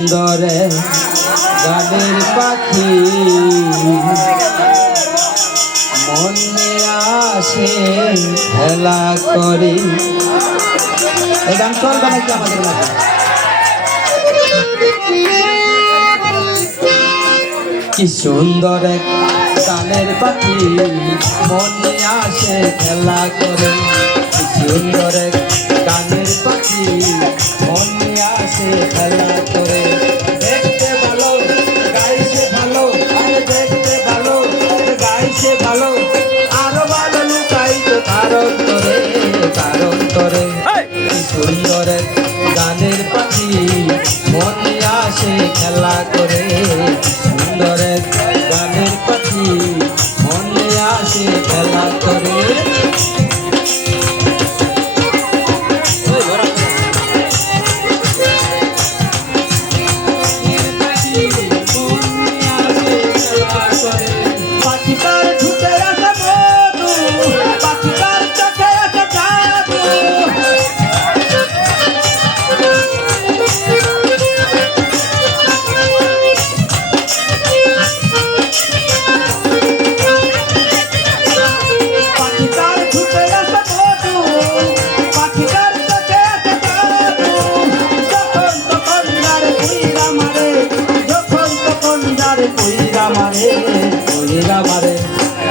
সুন্দরে গানের পাখি মনে আসে খেলা করি। এই গান চলবে নাকি আমাদের মাঝে? কি সুন্দর এক গানের পাখি মনে আসে খেলা করে। কি সুন্দর এক গানের পাখি মনে আসে খেলা করে। দেখতে ভালো গাইছে ভালো, আরে দেখতে ভালো গাইছে ভালো, আরো ভালো লুকাই তো কারণ করে কারণ করে। কি সুন্দর এক গানের পাখি মনে আসে খেলা করে। সুন্দর এক গানের পাখি মনে আসে খেলা করে।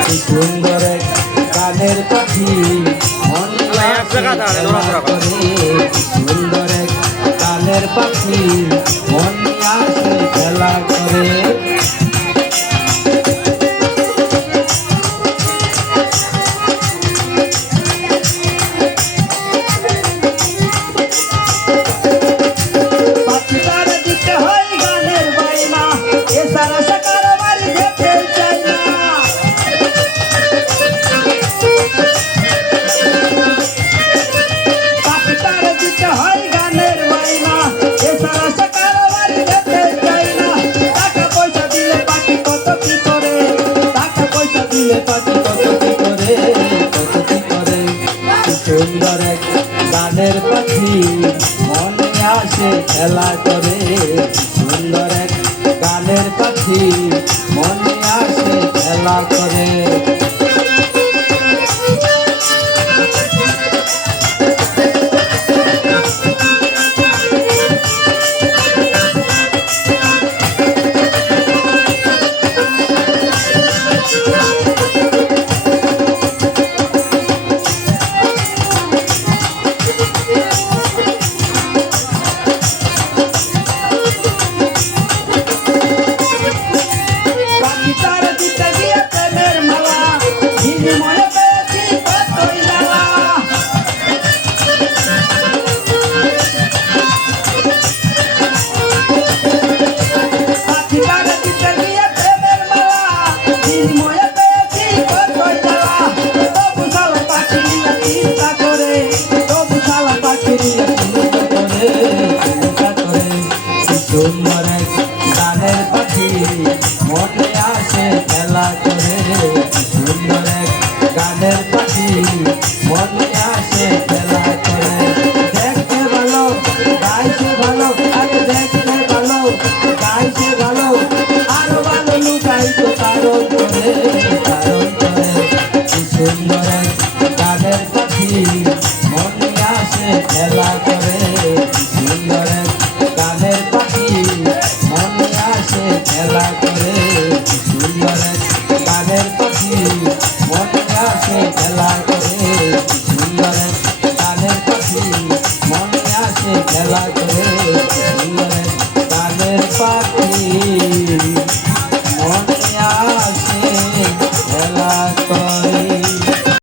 কি সুন্দর এক গানের পাখি মনে আসে খেলা করে। সুন্দর এক গানের পাখি মনে আসে খেলা করে। সুন্দর এক গানের পাখি মনে আসে খেলা করে। সুন্দর এক গানের পাখি মনে আসে খেলা করে। সুন্দর এক গানের পাখি মনে আসে খেলা করে। সুন্দর এক গানের পাখি মনে আসে খেলা করে। দেখতে ভালো গাইছে ভালো, আরে দেখতে ভালো গাইছে ভালো, আরো ভালো লুকাই তো কারণ করে কারণ করে। কি সুন্দর এক গানের পাখি মনে আসে খেলা করে। সুন্দর এক গানের পাখি মনে আসে খেলা করে। সুন্দর এক গানের পাখি মনে আসে খেলা করে। সুন্দর এক গানের পাখি মনে আসে খেলা করে।